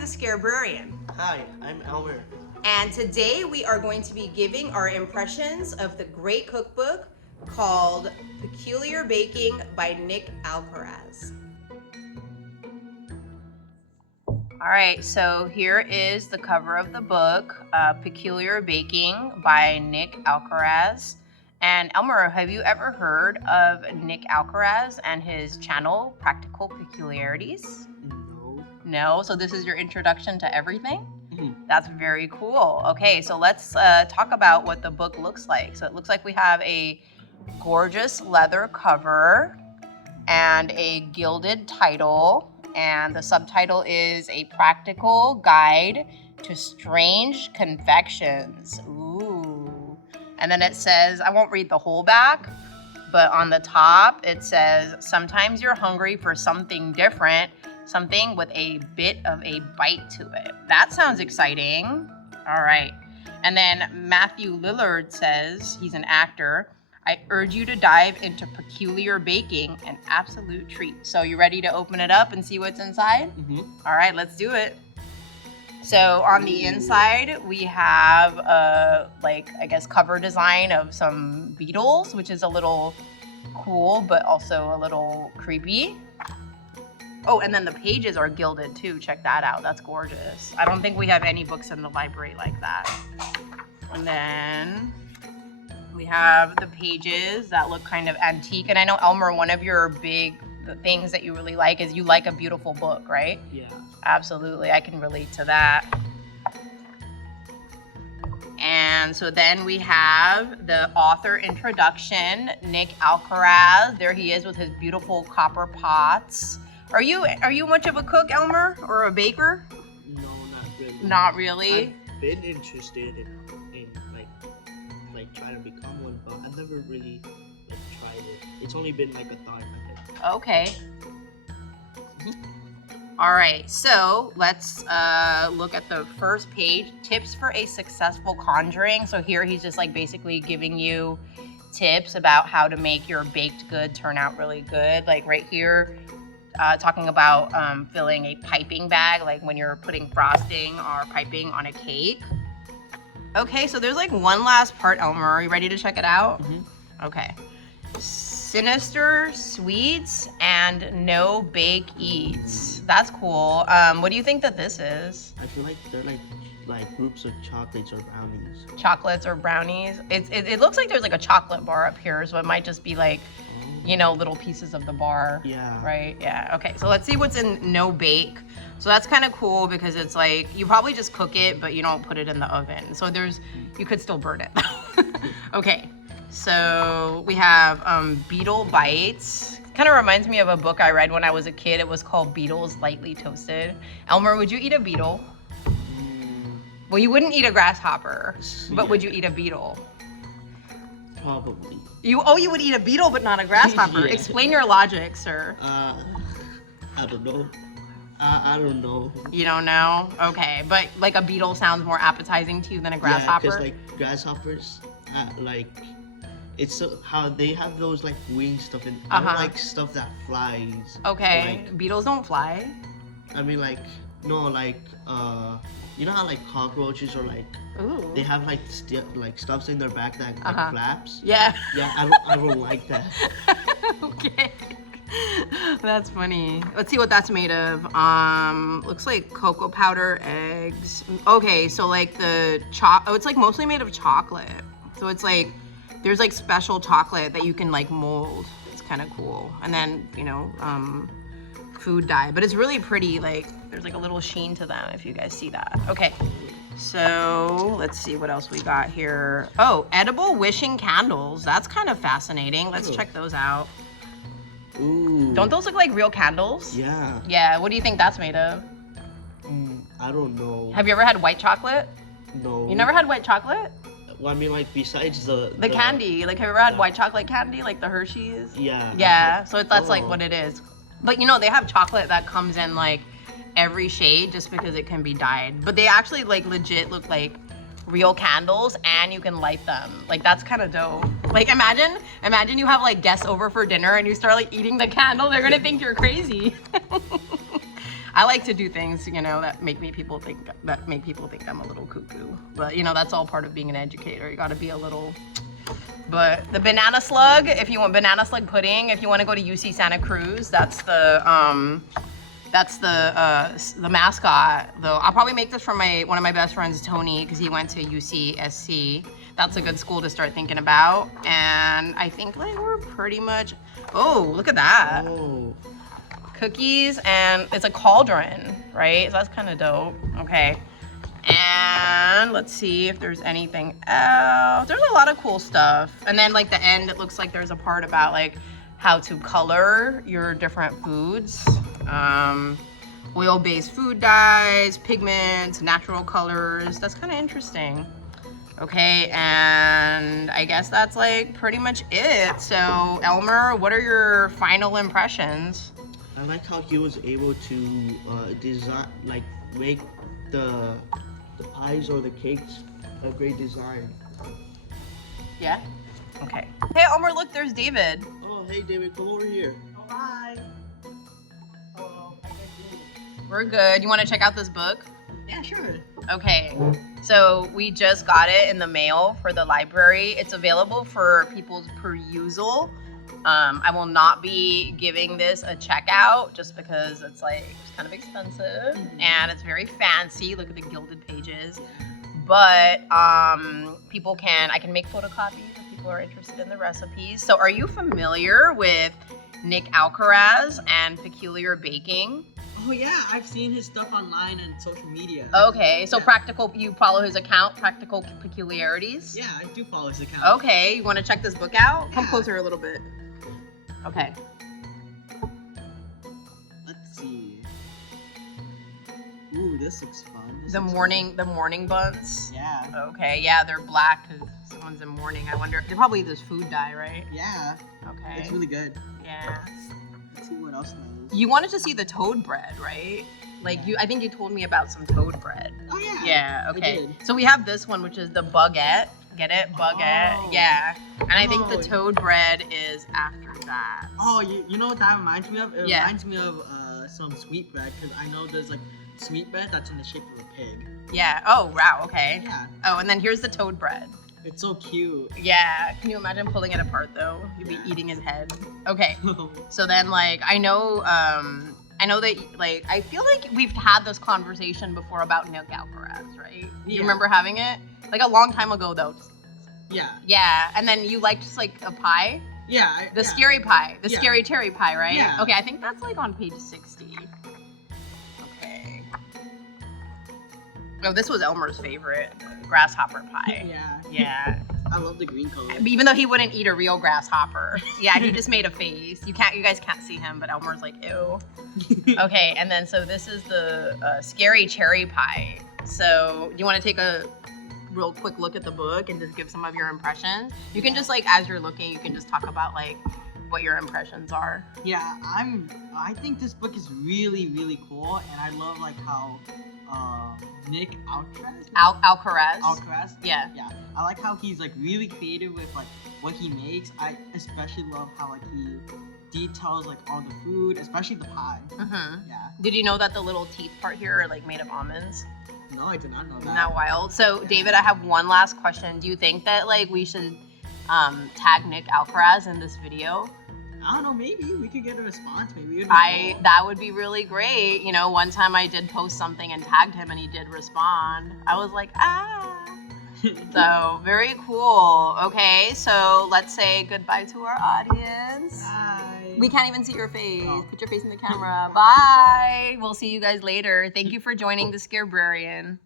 the Scarebrarian. Hi, I'm Elmer. And today we are going to be giving our impressions of the great cookbook called Peculiar Baking by Nikk Alcaraz. All right, so here is the cover of the book, Peculiar Baking by Nikk Alcaraz. And Elmer, have you ever heard of Nikk Alcaraz and his channel, Practical Peculiarities? No. No? So this is your introduction to everything? Mm-hmm. That's very cool. Okay, so let's talk about what the book looks like. So it looks like we have a gorgeous leather cover and a gilded title. And the subtitle is A Practical Guide to Strange Confections. Ooh. And then it says, I won't read the whole back, but on the top it says, sometimes you're hungry for something different, something with a bit of a bite to it. That sounds exciting. All right. And then Matthew Lillard says, he's an actor, I urge you to dive into peculiar baking, an absolute treat. So you ready to open it up and see what's inside? Mm-hmm. All right, let's do it. So on the inside, we have I guess cover design of some beetles, which is a little cool, but also a little creepy. Oh, and then the pages are gilded too. Check that out. That's gorgeous. I don't think we have any books in the library like that. And then we have the pages that look kind of antique. And I know, Elmer, one of your big things that you really like is you like a beautiful book, right? Yeah. Absolutely. I can relate to that. And so then we have the author introduction, Nikk Alcaraz. There he is with his beautiful copper pots. Are you much of a cook, Elmer, or a baker? No, not really. Not really? I've been interested in trying to become one, but I've never really tried it. It's only been a thought of it. Okay. All right, so let's look at the first page, tips for a successful conjuring. So here he's just basically giving you tips about how to make your baked good turn out really good. Like right here, talking about filling a piping bag, like when you're putting frosting or piping on a cake. Okay, so there's one last part, Elmer. Are you ready to check it out? Mm-hmm. Okay. Sinister sweets and no bake eats. That's cool. What do you think that this is? I feel like they're like groups of chocolates or brownies. Chocolates or brownies? It looks like there's a chocolate bar up here, so it might just be little pieces of the bar. Yeah. Right? Yeah. Okay, so let's see what's in no bake. So that's kind of cool because it's you probably just cook it, but you don't put it in the oven. So you could still burn it. Okay. So we have Beetle Bites. Kind of reminds me of a book I read when I was a kid. It was called Beetles Lightly Toasted. Elmer, would you eat a beetle? Well, you wouldn't eat a grasshopper, but would you eat a beetle? Probably. You would eat a beetle, but not a grasshopper. Yeah. Explain your logic, sir. I don't know. I don't know. You don't know? Okay, but a beetle sounds more appetizing to you than a grasshopper? Yeah, because grasshoppers, it's how they have those wing stuff and I don't like stuff that flies. Okay, beetles don't fly. I mean no, you know how cockroaches or Ooh. they have stuffs in their back that flaps. Yeah. Yeah, I don't like that. Okay. That's funny. Let's see what that's made of. Looks like cocoa powder, eggs. Okay, so it's mostly made of chocolate. So it's there's special chocolate that you can mold. It's kind of cool. And then, food dye, but it's really pretty. There's a little sheen to them if you guys see that. Okay. So let's see what else we got here. Oh, edible wishing candles. That's kind of fascinating. Let's check those out. Ooh. Don't those look like real candles? Yeah. Yeah, what do you think that's made of? I don't know. Have you ever had white chocolate? No. You never had white chocolate? Well, I mean, besides the candy. Have you ever had white chocolate candy, the Hershey's? Yeah. Yeah, so that's what it is. But they have chocolate that comes in every shade just because it can be dyed. But they actually legit look like real candles and you can light them. That's kind of dope. Imagine you have guests over for dinner and you start eating the candle. They're gonna think you're crazy. I like to do things, you know, that make people think I'm a little cuckoo. But you know, that's all part of being an educator. You got to be a little. But the banana slug, if you want banana slug pudding, if you want to go to UC Santa Cruz, that's the mascot. Though I'll probably make this for one of my best friends, Tony, because he went to UCSC. That's a good school to start thinking about. And I think like we're pretty much. Oh, look at that. Oh. Cookies, and it's a cauldron, right? So that's kind of dope. Okay. And let's see if there's anything else. There's a lot of cool stuff. And then like the end, it looks like there's a part about like how to color your different foods. Oil-based food dyes, pigments, natural colors. That's kind of interesting. Okay, and I guess that's like pretty much it. So Elmer, what are your final impressions? I like how he was able to design, like make the pies or the cakes a great design. Yeah? Okay. Hey Elmer, look, there's David. Oh, hey David, come over here. Oh, hi. We're good. You want to check out this book? Yeah, sure. Okay. So we just got it in the mail for the library. It's available for people's perusal. I will not be giving this a checkout just because it's kind of expensive and it's very fancy. Look at the gilded pages. But I can make photocopies if people are interested in the recipes. So are you familiar with Nikk Alcaraz and Peculiar Baking? Oh yeah, I've seen his stuff online and social media. Okay, so Yeah. you follow his account, Practical Peculiarities? Yeah, I do follow his account. Okay, you want to check this book out? Come Yeah. closer a little bit. Okay. Let's see. Ooh, this looks fun. The morning buns. Yeah. Okay, yeah, they're black because someone's in mourning. I wonder, they're probably this food dye, right? Yeah. Okay. It's really good. Yeah. Let's see what else there is. You wanted to see the toad bread, right? Like Yeah. I think you told me about some toad bread. Oh yeah. Yeah, I okay. did. So we have this one, which is the baguette. Get it? Baguette. Oh. Yeah. And I think the Oh. toad bread is after that. Oh, you know what that reminds me of? It Yeah. reminds me of some sweetbread because I know there's like sweetbread that's in the shape of a pig. Yeah. Oh, wow. Okay. Yeah. Oh, and then here's the toad bread. It's so cute. Yeah. Can you imagine pulling it apart though? You'd be Yeah. eating his head. Okay. So then, like, I know that, like, I feel like we've had this conversation before about Nikk Alcaraz, right? You Yeah. remember having it? Like a long time ago, though. Yeah. Yeah. And then you liked just like a pie, Yeah. the yeah. scary pie, the Yeah. scary Terry pie, right? Yeah. Okay, I think that's like on page 60. Okay. Oh, this was Elmer's favorite, grasshopper pie. Yeah. Yeah. I love the green color. Even though he wouldn't eat a real grasshopper. Yeah, he just made a face. You guys can't see him, but Elmer's like, ew. Okay, and then so this is the scary cherry pie. So do you want to take a real quick look at the book and just give some of your impressions? You can just like, as you're looking, you can just talk about like what your impressions are. Yeah, I think this book is really, really cool, and I love like how Nikk Alcaraz. Alcaraz. Alcaraz. Yeah. Yeah. I like how he's like really creative with like what he makes. I especially love how like he details like all the food, especially the pie. Mm-hmm. Yeah. Did you know that the little teeth part here are like made of almonds? No, I did not know that. Isn't that wild? So, David, I have one last question. Do you think that like we should tag Nikk Alcaraz in this video? I don't know. Maybe we could get a response. Maybe it'd be cool. That would be really great. You know, one time I did post something and tagged him, and he did respond. I was like, ah. So very cool. Okay, so let's say goodbye to our audience. Bye. We can't even see your face. Oh. Put your face in the camera. Bye. We'll see you guys later. Thank you for joining the Scarebrarian.